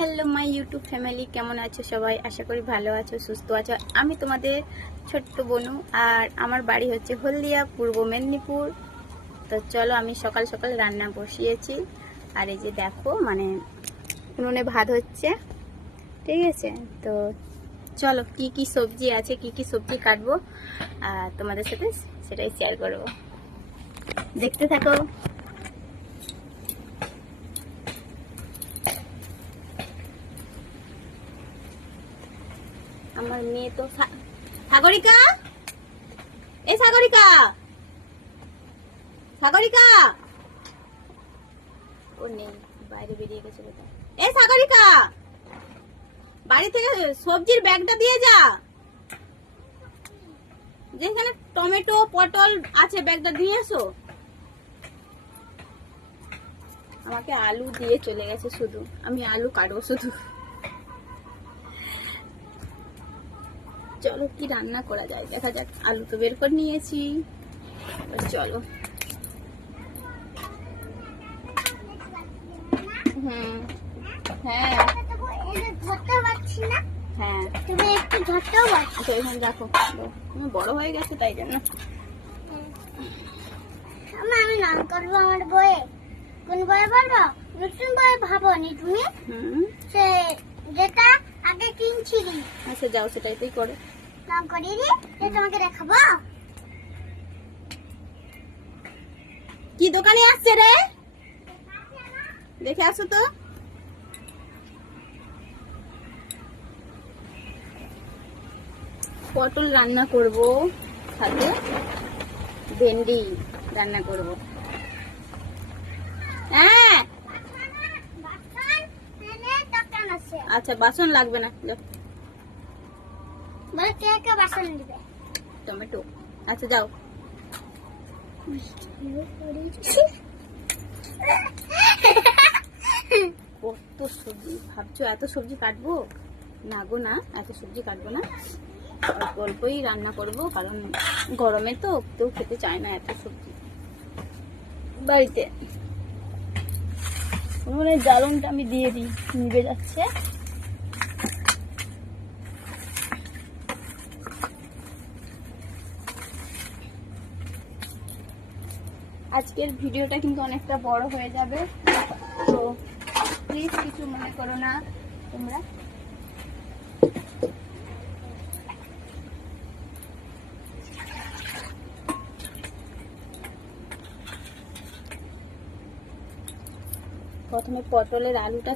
Hello my YouTube family, কেমন আছো সবাই? আশা করি ভালো আছো, সুস্থ আছো। আমি তোমাদের ছোট্ট বনু, আর আমার বাড়ি হচ্ছে হলদিয়া, পূর্ব মেদিনীপুর। তো চলো, আমি সকাল সকাল রান্না বসিয়েছি। আর এই যে দেখো, মানে উনুনে ভাত হচ্ছে, ঠিক আছে? তো চলো, কি কি সবজি আছে, কি কি সবজি কাটবো, আর তোমাদের সাথে সেটাই শেয়ার করবো। দেখতে থাকো। আমার মেয়ে তো সাগরিকা, এ সাগরিকা, সাগরিকা ও নেই, বাইরে বেরিয়ে গেছে কোথায়? এ সাগরিকা, বাড়ি থেকে সবজির ব্যাগটা দিয়ে যা। যেখানে টমেটো পটল আছে ব্যাগটা দিয়ে এসো। আমাকে আলু দিয়ে চলে গেছে, শুধু আমি আলু কাটবো শুধু। চলো, কি রান্না করা যায় দেখা যাক। আলু তো বের করে নিয়েছি, চলো। হ্যাঁ হ্যাঁ, তুমি একটু ধরতেও পারছো। এখানে দেখো, বড় হয়ে গেছে তাই জন্য। আমি নাম করবো আমার বইয়ে। কোন বইয়ে বলবো? নতুন বইয়ে ভাবনি তুমি? সে যেটা আগে কিনছিলি। আচ্ছা যাও, সেটাই করো। নাম করিয়ে দি, তোমাকে দেখাবো। কি দোকানে আসছে রে? দেখে আসো তো। পটল রান্না করব, সাথে ভেন্ডি রান্না করব। হ্যাঁ আচ্ছা, বাসন লাগবে না। মানে কে কে বাসন দিবে? টমেটো। আচ্ছা যাও। কত সবজি ভাবছো? এত সবজি কাটবো না গো, না এত সবজি কাটবো না, অল্প অল্পই রান্না করব, কারণ গরমে তো কেউ খেতে চায় না এত সবজি বাড়িতে। মানে জ্বালনটা আমি দিয়ে দিই, নিভে যাচ্ছে। আজকের ভিডিওটা কিন্তু অনেকটা বড় হয়ে যাবে, তো প্লিজ কিছু মনে করো না তোমরা। প্রথমে পটলের আলুটা